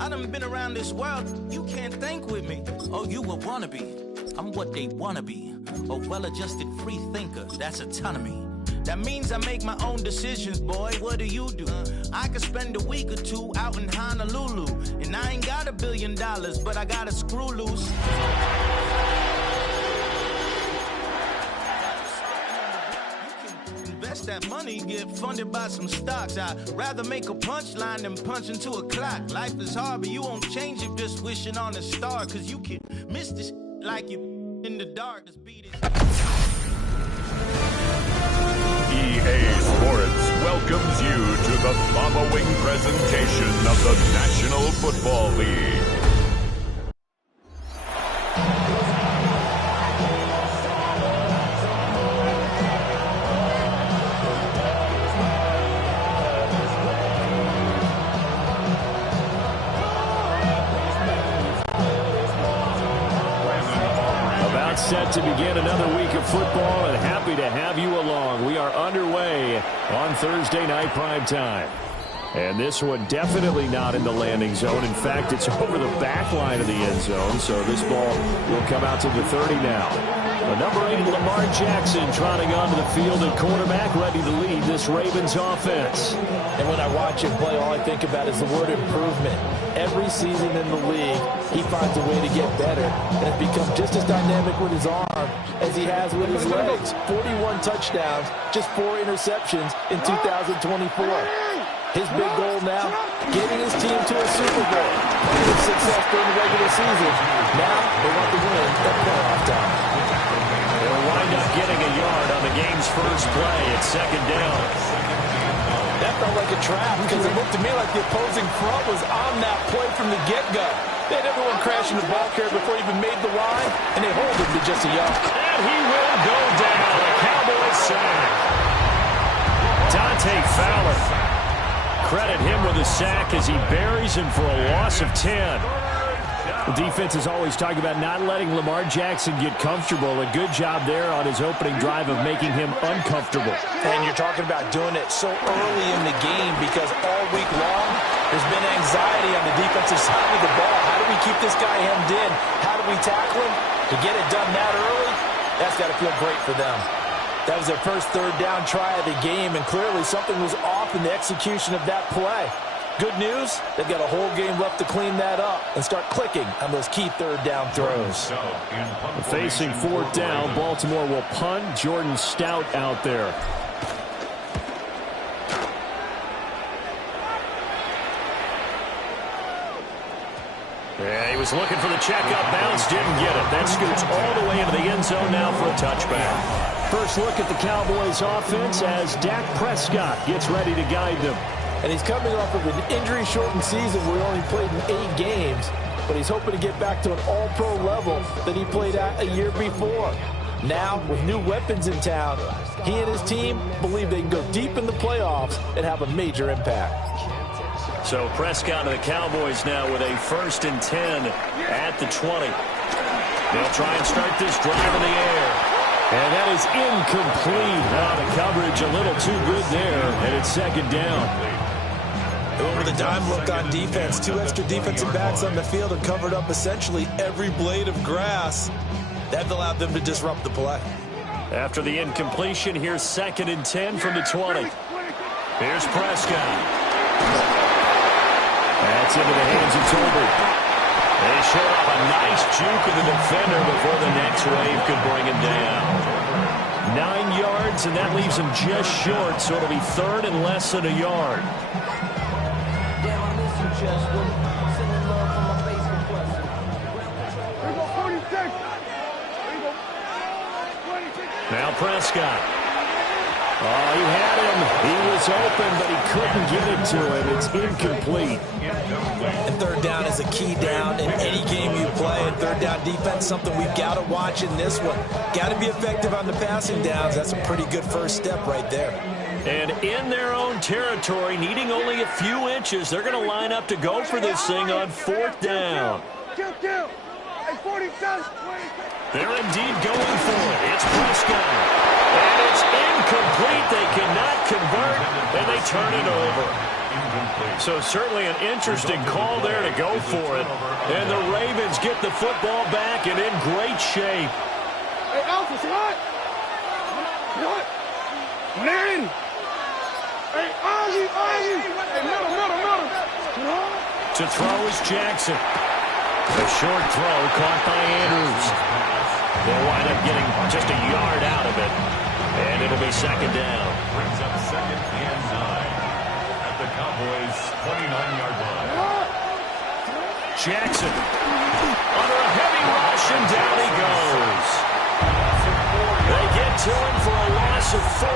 I done been around this world. You can't think with me. Oh, you a wannabe. I'm what they wanna be. A well-adjusted free thinker. That's autonomy. That means I make my own decisions, boy. What do? I could spend a week or two out in Honolulu. And I ain't got $1 billion, but I got a screw loose. That money get funded by some stocks. I'd rather make a punchline than punch into a clock. Life is hard, but you won't change it just wishing on a star. Cause you can miss this like you in the dark. EA Sports welcomes you to the following presentation of the National Football League. Set to begin another week of football, and happy to have you along. We are underway on Thursday night prime time. And this one definitely not in the landing zone. In fact, it's over the back line of the end zone, so this ball will come out to the 30 now. The number 8, Lamar Jackson, trotting onto the field at quarterback, ready to lead this Ravens offense. And when I watch him play, all I think about is the word improvement. Every season in the league, he finds a way to get better, and has become just as dynamic with his arm as he has with his legs. 41 touchdowns, just 4 interceptions in 2024. His big goal now, getting his team to a Super Bowl. With success during the regular season. Now, they want to win at playoff time. They'll wind up getting a yard on the game's first play at second down. That felt like a trap because it looked to me like the opposing front was on that play from the get-go. They had everyone crashing the ball carrier before he even made the line, and they hold him to just a yard. And he will go down. A Cowboys sack. Dante Fowler. Credit him with a sack as he buries him for a loss of 10. The defense is always talking about not letting Lamar Jackson get comfortable. A good job there on his opening drive of making him uncomfortable. And you're talking about doing it so early in the game because all week long there's been anxiety on the defensive side of the ball. How do we keep this guy hemmed in? How do we tackle him? To get it done that early, that's got to feel great for them. That was their first third down try of the game, and clearly something was off in the execution of that play. Good news, they've got a whole game left to clean that up and start clicking on those key third down throws. Facing fourth down, Baltimore will punt. Jordan Stout out there. Yeah, he was looking for the checkup bounce, didn't get it. That scoots all the way into the end zone now for a touchback. First look at the Cowboys offense as Dak Prescott gets ready to guide them. And he's coming off of an injury-shortened season where he only played in 8 games, but he's hoping to get back to an all-pro level that he played at a year before. Now, with new weapons in town, he and his team believe they can go deep in the playoffs and have a major impact. So Prescott and the Cowboys now with a 1st and 10 at the 20. They'll try and start this drive in the air. And that is incomplete. The coverage a little too good there, and it's second down. Over the dime look on defense. 2 extra defensive backs on the field and covered up essentially every blade of grass. That allowed them to disrupt the play. After the incompletion, here's 2nd and 10 from the 20. Here's Prescott. That's into the hands of Tolbert. They show up a nice juke of the defender before the next wave could bring him down. 9 yards, and that leaves him just short, so it'll be 3rd and less than a yard. Now Prescott. Oh, he had him. He was open, but he couldn't get it to him. It's incomplete. And third down is a key down in any game you play. And third down defense, something we've got to watch in this one. Got to be effective on the passing downs. That's a pretty good first step right there. And in their own territory, needing only a few inches, they're going to line up to go for this thing on 4th down. They're indeed going for it. It's Prescott. And it's incomplete. They cannot convert, and they turn it over. So certainly an interesting call there to go for it. And the Ravens get the football back and in great shape. Hey, Alpha, what? What? Man! Hey, Ozzy! Hey, middle. To throw is Jackson. A short throw caught by Andrews. They'll wind up getting just a yard out of it. And it'll be second down. Brings up 2nd and 9 at the Cowboys' 29-yard line. Jackson under a heavy rush, and down he goes. They get to him for a loss of 4,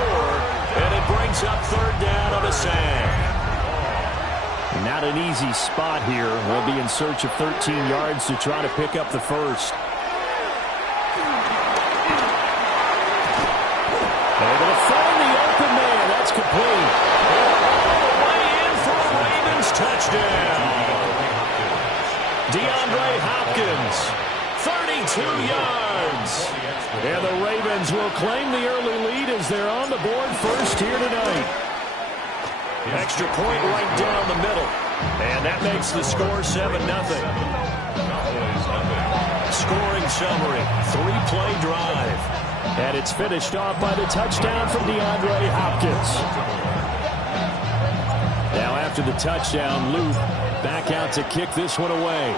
and it brings up 3rd down on a sack. Not an easy spot here. We'll be in search of 13 yards to try to pick up the first. Able to find the open man. That's complete. And all the way in for a Ravens touchdown. DeAndre Hopkins, 32 yards. And the Ravens will claim the early lead as they're on the board first here tonight. Extra point right down the middle. And that makes the score 7-0. Scoring summary, 3-play drive. And it's finished off by the touchdown from DeAndre Hopkins. Now after the touchdown, Luke back out to kick this one away.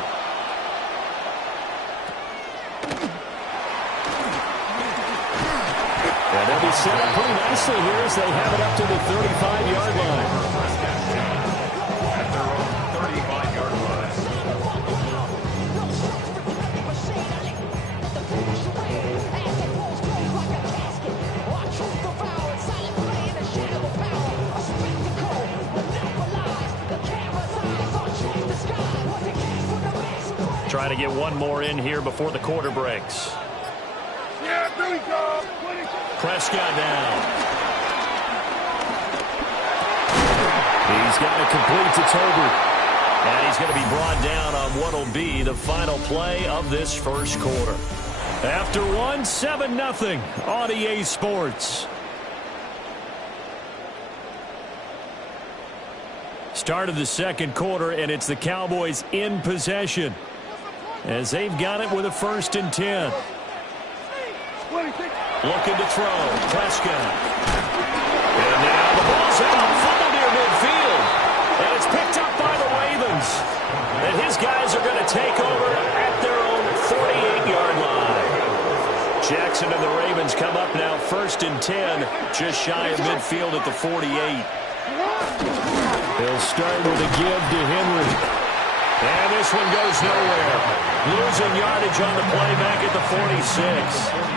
And they'll be set up pretty nicely here as they have it up to the 35-yard line. At their own 35-yard line. Trying to get one more in here before the quarter breaks. Yeah, there we go. Prescott down. He's got it complete to Tolbert. And he's going to be brought down on what will be the final play of this first quarter. After one, 7-0 on EA Sports. Start of the second quarter, and it's the Cowboys in possession as they've got it with a 1st and 10. Looking to throw. Prescott. And now the ball's out. Fumble near midfield. And it's picked up by the Ravens. And his guys are going to take over at their own 48-yard line. Jackson and the Ravens come up now 1st and 10. Just shy of midfield at the 48. They'll start with a give to Henry. And this one goes nowhere. Losing yardage on the play back at the 46.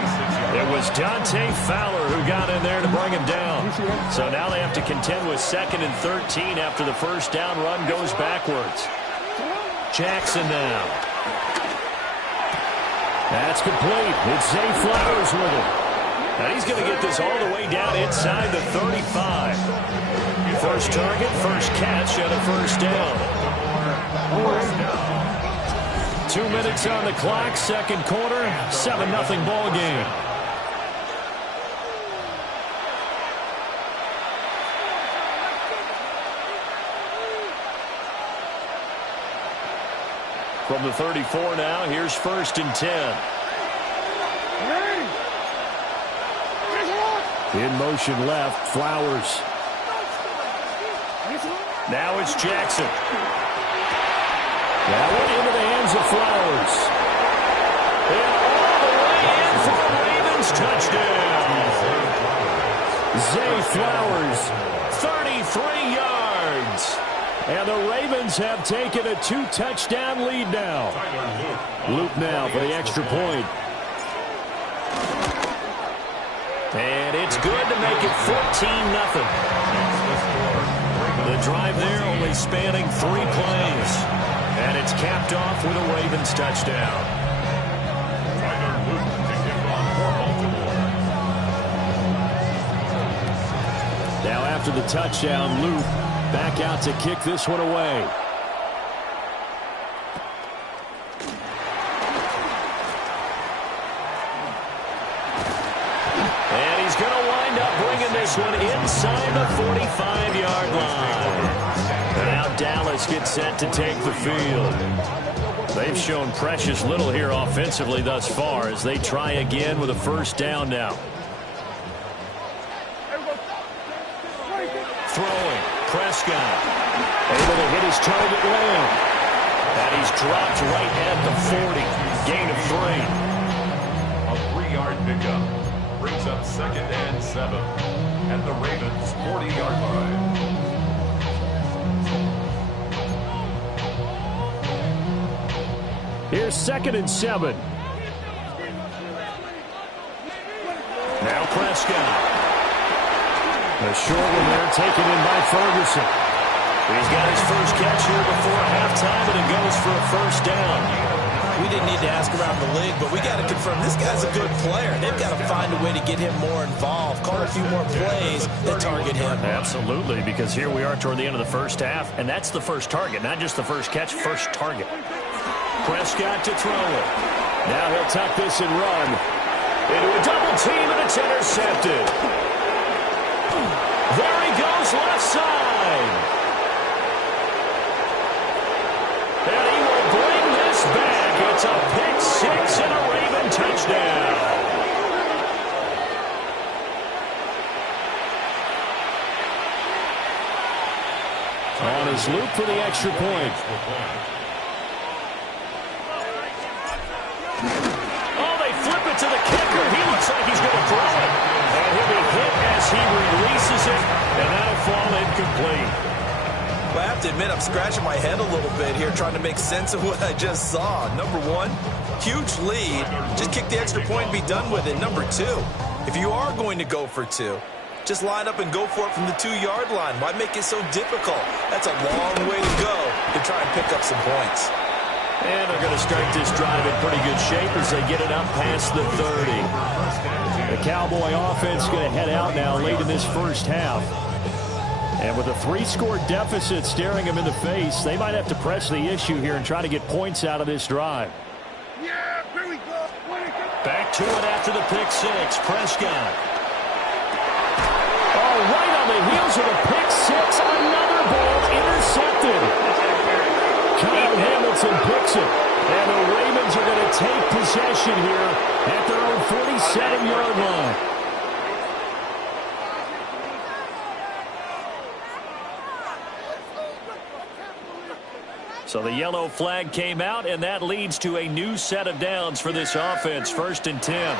It was Dante Fowler who got in there to bring him down. So now they have to contend with 2nd and 13 after the first down run goes backwards. Jackson now. That's complete. It's Zay Flowers with it. And he's going to get this all the way down inside the 35. First target, first catch, and a 1st down. 2 minutes on the clock, second quarter, 7-0 ball game. From the 34 now, here's 1st and 10. In motion left, Flowers. Now it's Jackson. That one into the hands of Flowers. And all the way in for a Ravens touchdown. Zay Flowers, 33 yards. And the Ravens have taken a 2-touchdown lead now. Luke now for the extra point. And it's good to make it 14-0. The drive there only spanning 3 plays. And it's capped off with a Ravens touchdown. Now after the touchdown, Luke back out to kick this one away. And he's going to wind up bringing this one inside the 45-yard line. Dallas get set to take the field. They've shown precious little here offensively thus far as they try again with a first down now. Throwing, Prescott. Able to hit his target Lamb. And he's dropped right at the 40. Gain of 3. A 3-yard pickup brings up 2nd and 7 at the Ravens' 40-yard line. Here's 2nd and 7. Now Prescott. A short one there taken in by Ferguson. He's got his first catch here before halftime, and it goes for a first down. We didn't need to ask around the league, but we got to confirm this guy's a good player. They've got to find a way to get him more involved, call a few more plays that target him. Absolutely, because here we are toward the end of the first half, and that's the first target, not just the first catch, first target. Prescott to throw it. Now he'll tuck this and run. Into a double team, and it's intercepted. There he goes, left side. And he will bring this back. It's a pick 6 and a Raven touchdown. On his loop for the extra point. Oh, they flip it to the kicker. He looks like he's going to throw it. And he'll be hit as he releases it. And that'll fall incomplete. Well, I have to admit, I'm scratching my head a little bit here trying to make sense of what I just saw. Number one, huge lead. Just kick the extra point and be done with it. Number two, if you are going to go for 2, just line up and go for it from the 2-yard line. Why make it so difficult? That's a long way to go to try and pick up some points. And they're going to start this drive in pretty good shape as they get it up past the 30. The Cowboy offense going to head out now late in this first half. And with a 3-score deficit staring them in the face, they might have to press the issue here and try to get points out of this drive. Yeah, here we go. Back to it after the pick 6. Prescott. Oh, right on the heels of a pick 6. Another ball intercepted. Kyle Hamilton picks it. And the Ravens are going to take possession here at their own 47-yard line. So the yellow flag came out, and that leads to a new set of downs for this offense. 1st and 10.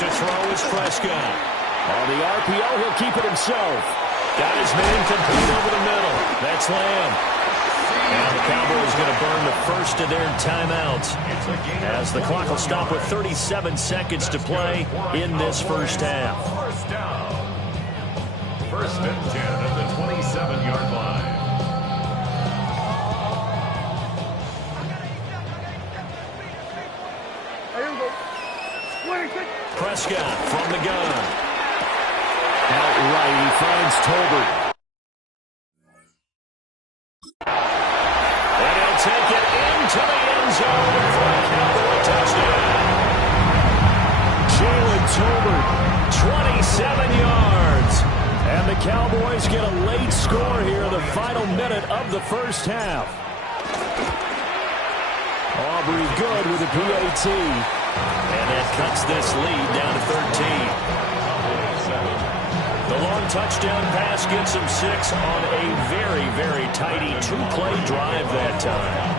To throw is Prescott. On the RPO, he'll keep it himself. Got his man complete over the middle. That's Lamb. And the Cowboys going to burn the first of their timeouts as the clock will stop with 37 seconds to play in this first half. First down. 1st and 10 at the 27-yard line. Prescott from the gun. Out right, he finds Tolbert. And he'll take it into the end zone for a Cowboy touchdown. Jalen Tolbert, 27 yards. And the Cowboys get a late score here in the final minute of the first half. Aubrey good with a PAT. And that cuts this lead down to 13. The long touchdown pass gets him 6 on a very, very tidy 2-play drive that time.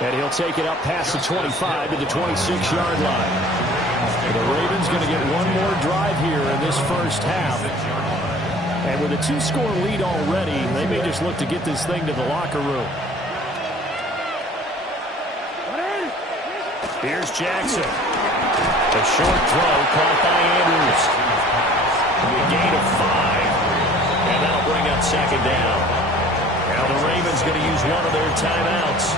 And he'll take it up past the 25 to the 26-yard line. The Ravens going to get one more drive here in this first half. And with a 2-score lead already, they may just look to get this thing to the locker room. Here's Jackson. A short throw caught by Andrews. A gain of 5. And that'll bring up 2nd down. Now the Ravens going to use one of their timeouts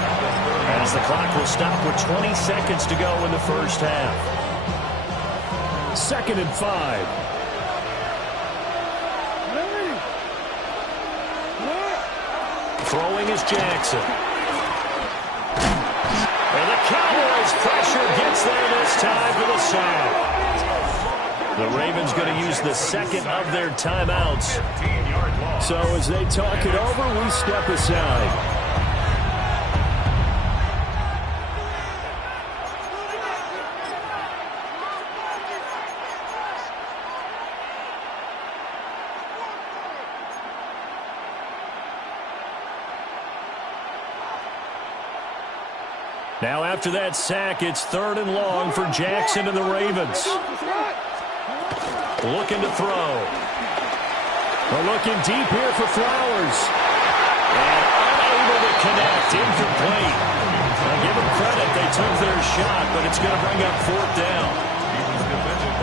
as the clock will stop with 20 seconds to go in the first half. 2nd and 5. Throwing is Jackson. And the Cowboys' pressure gets there this time for the sack. The Ravens going to use the second of their timeouts. So as they talk it over, we step aside. Now after that sack, it's 3rd and long for Jackson and the Ravens. Looking to throw. We're looking deep here for Flowers. And unable to connect. Incomplete. I'll give them credit. They took their shot, but it's going to bring up 4th down.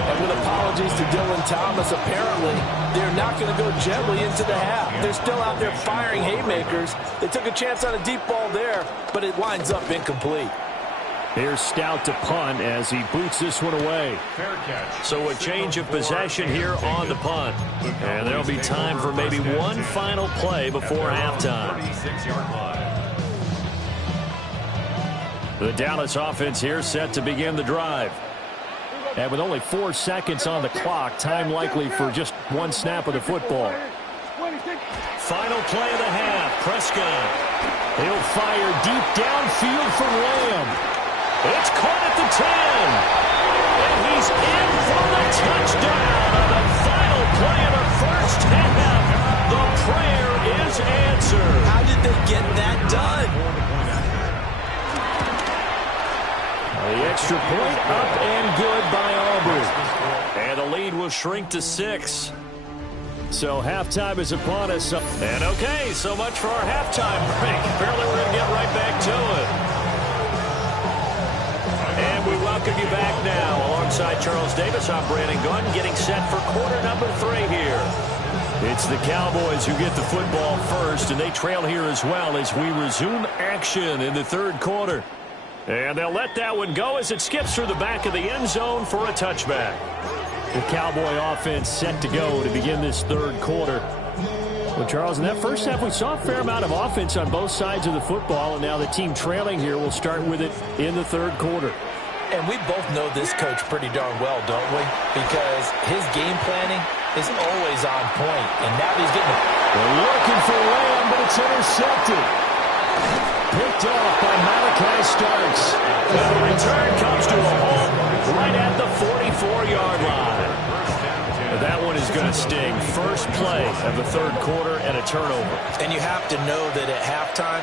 And with apologies to Dylan Thomas, apparently they're not going to go gently into the half. They're still out there firing haymakers. They took a chance on a deep ball there, but it winds up incomplete. Here's Stout to punt as he boots this one away. So a change of possession here on the punt. And there'll be time for maybe one final play before halftime. The Dallas offense here set to begin the drive. And with only 4 seconds on the clock, time likely for just one snap of the football. Final play of the half. Prescott. He'll fire deep downfield for Lamb. It's caught at the 10. And he's in for the touchdown on the final play of the first half. The prayer is answered. How did they get that done? The extra point up and good by Auburn. And the lead will shrink to 6. So halftime is upon us. And okay, so much for our halftime break. Apparently we're going to get right back to it. And we welcome you back now. Alongside Charles Davis, I'm Brandon Gunn, getting set for quarter number 3 here. It's the Cowboys who get the football first, and they trail here as well as we resume action in the 3rd quarter. And they'll let that one go as it skips through the back of the end zone for a touchback. The Cowboy offense set to go to begin this 3rd quarter. Well, Charles, in that first half, we saw a fair amount of offense on both sides of the football, and now the team trailing here will start with it in the 3rd quarter. And we both know this coach pretty darn well, don't we? Because his game planning is always on point. And now he's getting... They're looking for Lamb, but it's intercepted. Picked off by Malachi Starks. And the return comes to a halt right at the 44-yard line. And that one is going to sting. First play of the 3rd quarter and a turnover. And you have to know that at halftime,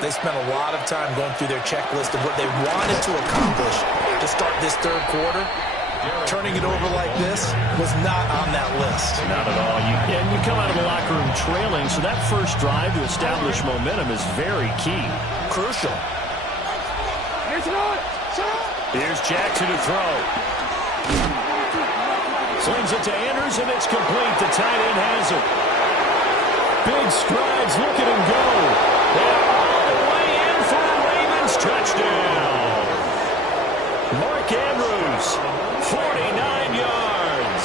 they spent a lot of time going through their checklist of what they wanted to accomplish to start this 3rd quarter. Turning it over like this was not on that list. Not at all. And you come out of the locker room trailing, so that first drive to establish momentum is very key. Crucial. Here's Jackson to throw. Slings it to Andrews, and it's complete. The tight end has it. Big strides. Look at him go. And all the way in for a Ravens touchdown. Mark Andrews, 49 yards.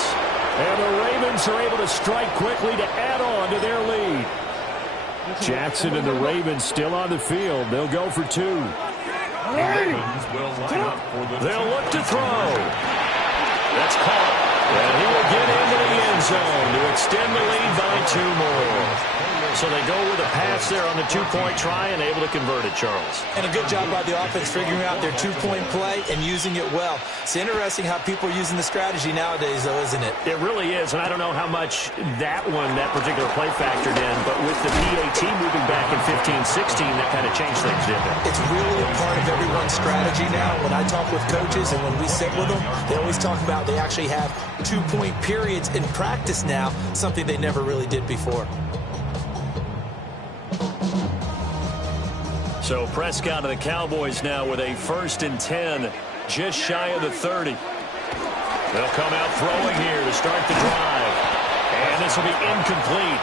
And the Ravens are able to strike quickly to add on to their lead. Jackson and the Ravens still on the field. They'll go for 2. They'll look to throw. That's caught. And he will get into the end zone to extend the lead by 2 more. So they go with a pass there on the 2-point try and able to convert it, Charles. And a good job by the offense figuring out their 2-point play and using it well. It's interesting how people are using the strategy nowadays, though, isn't it? It really is, and I don't know how much that particular play factored in, but with the PAT moving back in 15-16, that kind of changed things, didn't it? It's really a part of everyone's strategy now. When I talk with coaches and when we sit with them, they always talk about they actually have 2-point periods in practice now, something they never really did before. So Prescott and the Cowboys now with a 1st and 10, just shy of the 30. They'll come out throwing here to start the drive. And this will be incomplete.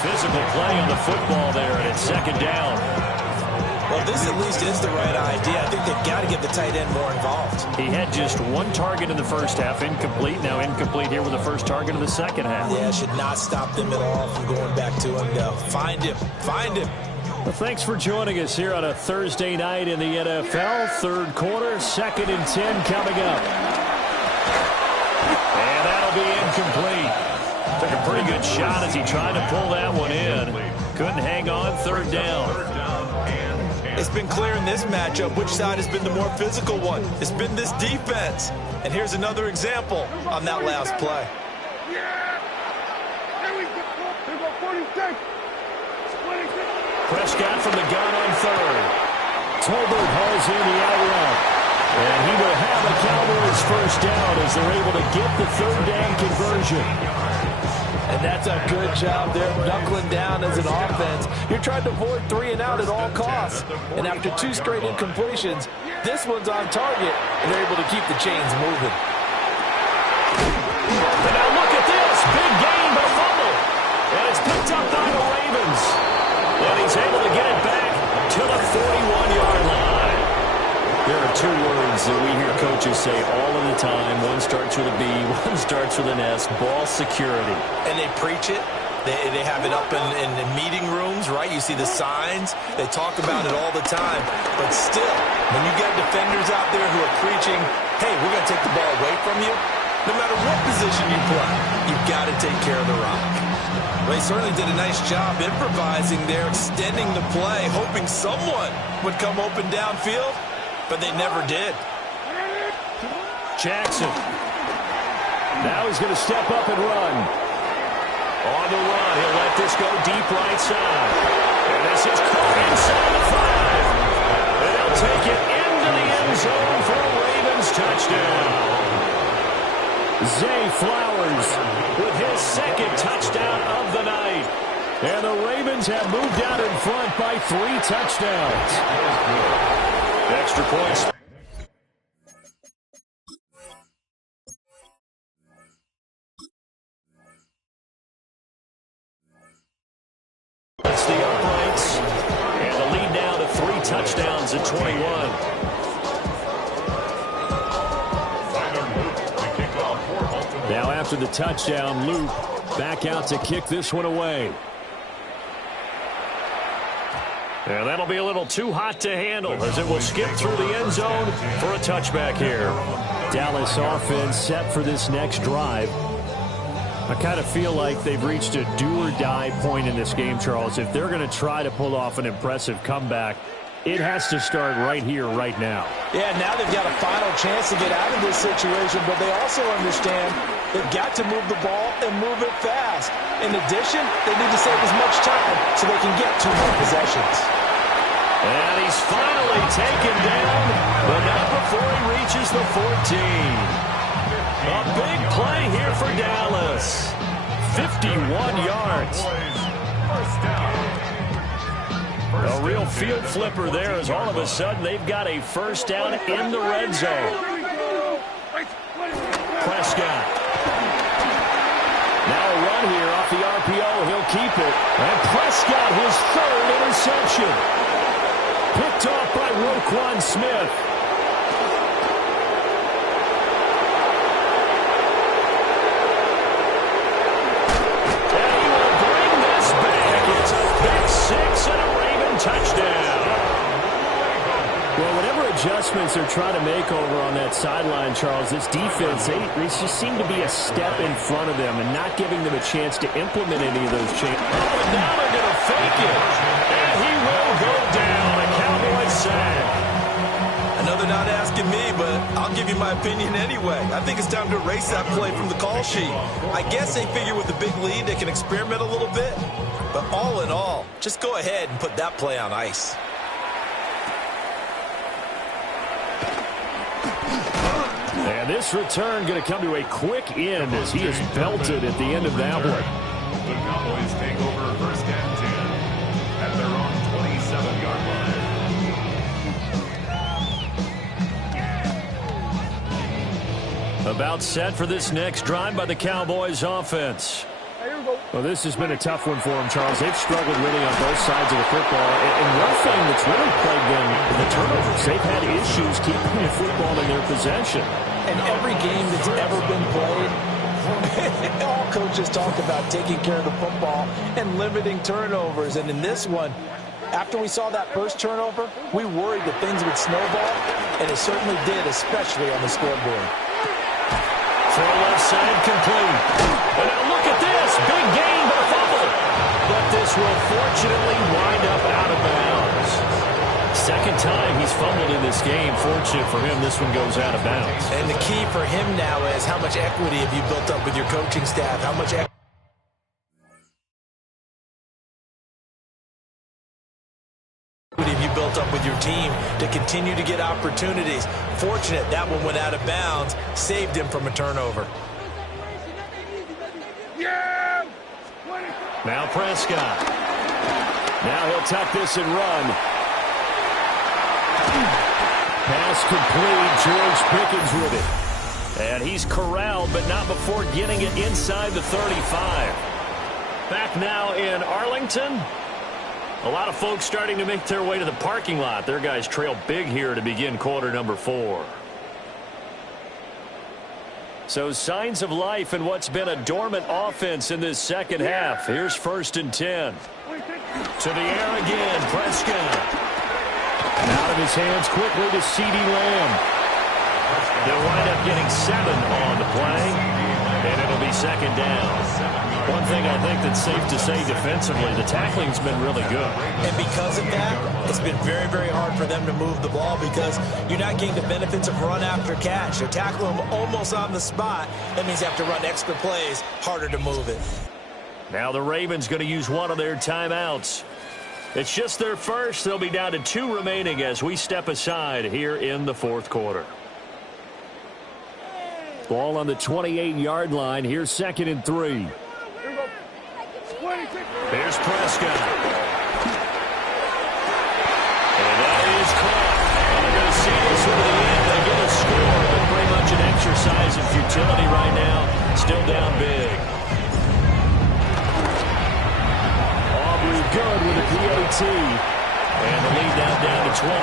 Physical play on the football there, and it's 2nd down. Well, this at least is the right idea. I think they've got to get the tight end more involved. He had just 1 target in the first half, incomplete. Now incomplete here with the first target of the second half. Yeah, should not stop them at all from going back to him, though. Find him. Find him. Well, thanks for joining us here on a Thursday night in the NFL. Third quarter, 2nd and 10 coming up. And that'll be incomplete. Took a pretty good shot as he tried to pull that one in. Couldn't hang on, 3rd down. It's been clear in this matchup which side has been the more physical one. It's been this defense. And here's another example on that last play. Yeah! There we go. There we go, 46. 26. Prescott from the gun on 3rd. Tolbert hauls in the out route. And he will have the Cowboys first down as they're able to get the 3rd down conversion. And that's a good job there, knuckling down as an offense. You're trying to avoid 3 and out at all costs. And after 2 straight incompletions, this one's on target, and they're able to keep the chains moving. And now look at this. Big gain, but a fumble. And it's picked up by the Ravens. And he's able to get it back to the 41-yard line. There are 2 words that we hear coaches say all of the time. One starts with a B, one starts with an S, ball security. And they preach it. They have it up in meeting rooms, right? You see the signs. They talk about it all the time. But still, when you got defenders out there who are preaching, hey, we're going to take the ball away from you, no matter what position you play, you've got to take care of the rock. Well, he certainly did a nice job improvising there, extending the play, hoping someone would come open downfield. But they never did. Jackson. Now he's going to step up and run. On the run, he'll let this go deep right side. And this is caught inside the 5. And he'll take it into the end zone for a Ravens touchdown. Zay Flowers with his 2nd touchdown of the night. And the Ravens have moved out in front by 3 touchdowns. Extra points. It's the uprights. And the lead now to 3 touchdowns at 21. Now after the touchdown, Luke back out to kick this one away. And that'll be a little too hot to handle as it will skip through the end zone for a touchback here. Dallas offense set for this next drive. I kind of feel like they've reached a do-or-die point in this game, Charles. If they're going to try to pull off an impressive comeback, it has to start right here, right now. Yeah, now they've got a final chance to get out of this situation, but they also understand they've got to move the ball and move it fast. In addition, they need to save as much time so they can get 2 more possessions. And he's finally taken down, but not before he reaches the 14. A big play here for Dallas. 51 yards. A real field flipper there as all of a sudden they've got a first down in the red zone. Prescott. Now a run here off the RPO. He'll keep it. And Prescott, his 3rd interception. Picked off by Roquan Smith. And he will bring this back. It's a pick 6 and a Raven touchdown. Well, whatever adjustments they're trying to make over on that sideline, Charles, this defense, they just seem to be a step in front of them and not giving them a chance to implement any of those changes. Oh, and now they're going to fake it. And he will go down. A Cowboys sack. Another not asking me, but I'll give you my opinion anyway. I think it's time to erase that play from the call sheet. I guess they figure with the big lead they can experiment a little bit. But all in all, just go ahead and put that play on ice. And this return going to come to a quick end as he is belted at the end of that one. The Cowboys take over 1st and 10 at their own 27-yard line. About set for this next drive by the Cowboys offense. Well, this has been a tough one for them, Charles. They've struggled really on both sides of the football. And one thing that's really plagued them, the turnovers. They've had issues keeping the football in their possession. And every game that's ever been played, all coaches talk about taking care of the football and limiting turnovers. And in this one, After we saw that first turnover, we worried that things would snowball, and it certainly did, especially on the scoreboard. Throw left side complete. And now look at this. Big gain, but a fumble. But this will fortunately wind up out of bounds. Second time he's fumbled in this game. Fortunate for him, this one goes out of bounds. And the key for him now is how much equity have you built up with your coaching staff? How much equity have you built up with your team to continue to get opportunities? Fortunate that one went out of bounds, saved him from a turnover. Now Prescott. Now he'll tuck this and run. Pass complete. George Pickens with it. And he's corralled, but not before getting it inside the 35. Back now in Arlington. A lot of folks starting to make their way to the parking lot. Their guys trail big here to begin quarter number 4. So signs of life in what's been a dormant offense in this second half. Here's 1st and 10. To the air again, Prescott. And out of his hands quickly to CeeDee Lamb. They'll wind up getting 7 on the play, and it'll be 2nd down. One thing I think that's safe to say defensively, the tackling's been really good. And because of that, it's been very, very hard for them to move the ball because you're not getting the benefits of run after catch. You're tackling them almost on the spot. That means you have to run extra plays, harder to move it. Now the Ravens going to use one of their timeouts. It's just their first. They'll be down to 2 remaining as we step aside here in the 4th quarter. Ball on the 28-yard line. Here's 2nd and 3. There's Prescott. And that is caught. They're going to see this one to the end. They get a score, but pretty much an exercise in futility right now. Still down big. Aubrey good with a PAT. And the lead now down to 20.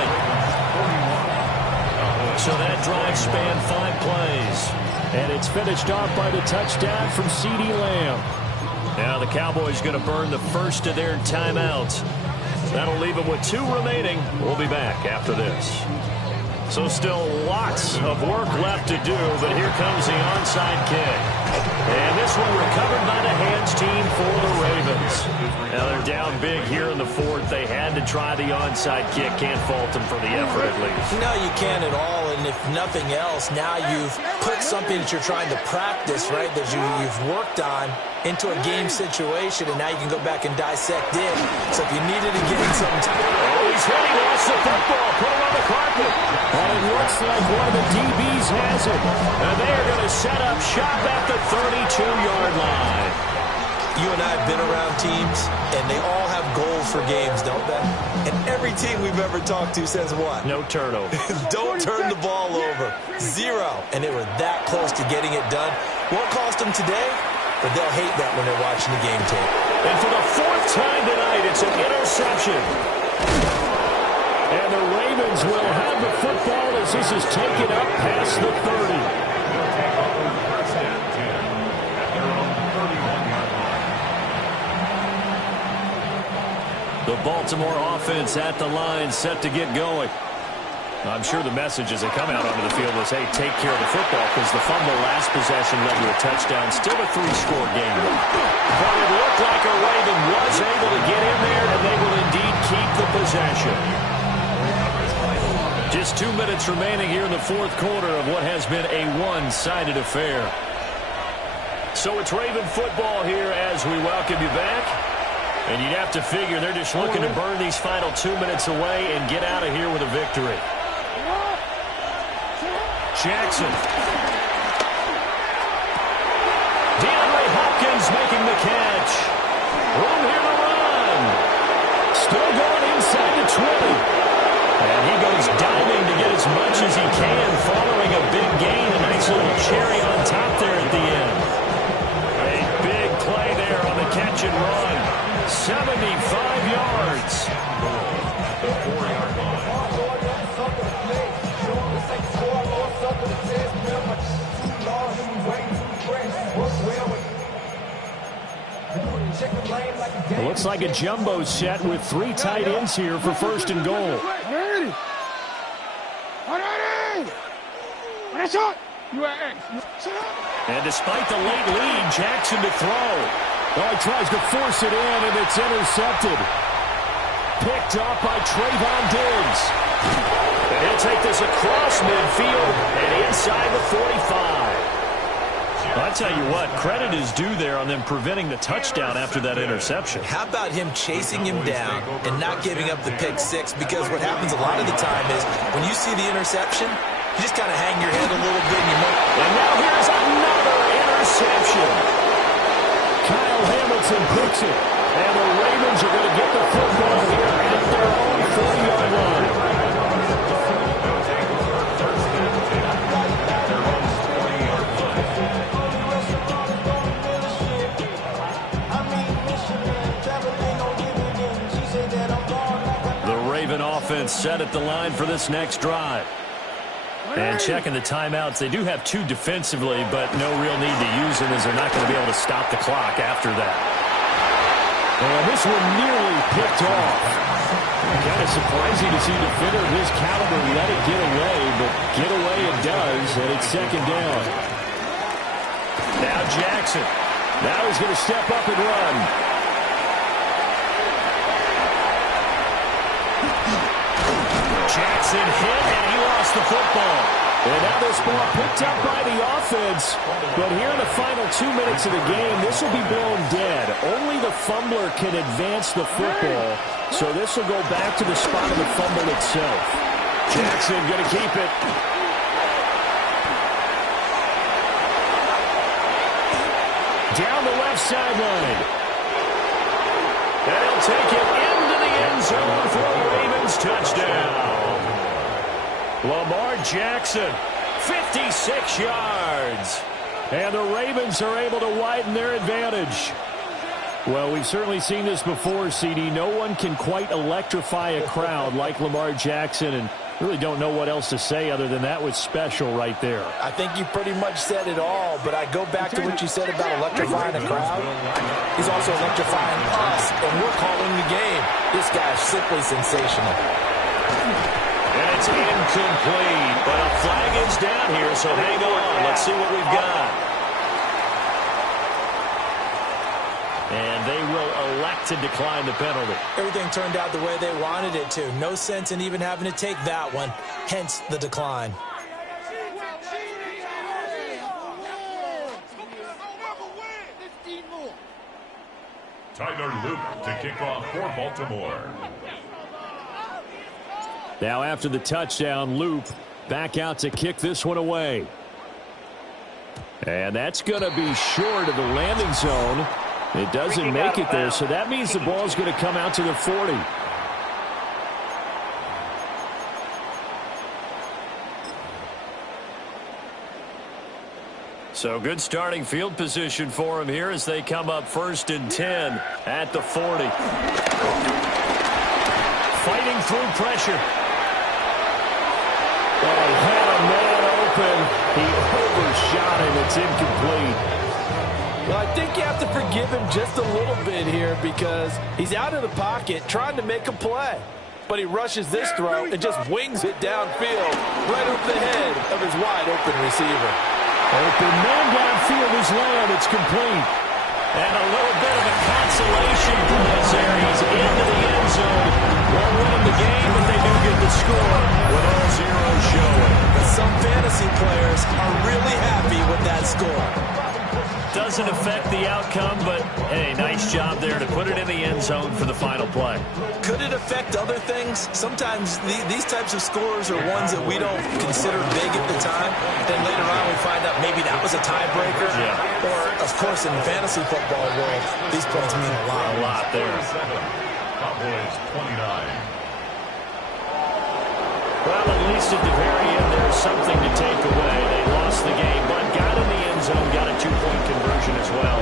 So that drive spanned 5 plays. And it's finished off by the touchdown from CeeDee Lamb. Now the Cowboys going to burn the first of their timeouts. That'll leave them with 2 remaining. We'll be back after this. So still lots of work left to do, but here comes the onside kick. And this one recovered by the hands team for the Ravens. Now they're down big here in the 4th. They had to try the onside kick. Can't fault them for the effort at least. No, you can't at all. And if nothing else, now you've put something that you're trying to practice, right, that you've worked on into a game situation, and now you can go back and dissect it. So if you needed to get in some time. Oh, he's hit. He lost the football. Put him on the carpet. And it looks like one of the DBs has it. And they are going to set up shop at the 32-yard line. You and I have been around teams, and they all have goals for games, don't they? And every team we've ever talked to says what? No turnover. Don't turn the ball over. 0. And they were that close to getting it done. Won't cost them today, but they'll hate that when they're watching the game tape. And for the 4th time tonight, it's an interception. And the Ravens will have the football as this is taken up past the 30. The Baltimore offense at the line, set to get going. I'm sure the message as they come out onto the field was, hey, take care of the football, because the fumble last possession led to a touchdown. Still a 3-score game. But it looked like a Raven was able to get in there, and they will indeed keep the possession. Just 2 minutes remaining here in the 4th quarter of what has been a one-sided affair. So it's Raven football here as we welcome you back. And you'd have to figure they're just looking to burn these final 2 minutes away and get out of here with a victory. Jackson. DeAndre Hopkins making the catch. Room here to run. Still going inside the 20. And he goes diving to get as much as he can following a big gain. A nice little cherry on top there at the end. A big play there on the catch and run. 75 yards. It looks like a jumbo set with 3 tight ends here for first and goal. And despite the late lead, Jackson to throw. Oh, he tries to force it in, and it's intercepted. Picked off by Trayvon Diggs. And he'll take this across midfield and inside the 45. Well, I tell you what, credit is due there on them preventing the touchdown after that interception. How about him chasing him down and not giving up the pick six? Because what happens a lot of the time is when you see the interception, you just kind of hang your head a little bit. And now here's another interception. Kyle Hamilton picks it. And the Ravens are going to get the football here at their own 40-yard line. The Raven offense set at the line for this next drive. And checking the timeouts, they do have 2 defensively, but no real need to use them as they're not going to be able to stop the clock after that. And this one nearly picked off. Kind of surprising to see a defender of his caliber let it get away, but get away it does, and it's second down. Now Jackson. Now he's going to step up and run. Jackson hit, and he lost the football. And now this ball picked up by the offense. But here in the final 2 minutes of the game, this will be blown dead. Only the fumbler can advance the football. So this will go back to the spot of the fumble itself. Jackson going to keep it. Down the left sideline. And he'll take it into the end zone for a Ravens touchdown. Lamar Jackson, 56 yards. And the Ravens are able to widen their advantage. Well, we've certainly seen this before, CD. No one can quite electrify a crowd like Lamar Jackson, and really don't know what else to say other than that was special right there. I think you pretty much said it all, but I go back to what you said about electrifying a crowd. He's also electrifying us, and we're calling the game. This guy's simply sensational. And it's incomplete, but a flag is down here, so hang on. Let's see what we've got. And they will elect to decline the penalty. Everything turned out the way they wanted it to. No sense in even having to take that one, hence the decline. Tyler Luke to kick off for Baltimore. Now after the touchdown, Loop back out to kick this one away. And that's going to be short of the landing zone. It doesn't make it there, so that means the ball's going to come out to the 40. So good starting field position for him here as they come up 1st and 10 at the 40. Fighting through pressure. Oh, he had a man open. He overshot him. It's incomplete. Well, I think you have to forgive him just a little bit here because he's out of the pocket trying to make a play. But he rushes this throw and just wings it downfield right over the head of his wide-open receiver. Open man downfield is Lamb. It's complete. And a little bit of a consolation prize there. He's into the end zone. Won't win the game, but they do get the score with all zeros showing. Some fantasy players are really happy with that score. Doesn't affect the outcome, but, hey, nice job there to put it in the end zone for the final play. Could it affect other things? Sometimes these types of scores are ones that we don't consider big at the time. Then later on we find out maybe that was a tiebreaker. Yeah. Or, of course, in the fantasy football world, these points mean a lot. A lot there. Cowboys 29. Well, at least at the very end, there's something to take away. They lost the game, but got in the end zone, got a 2-point conversion as well.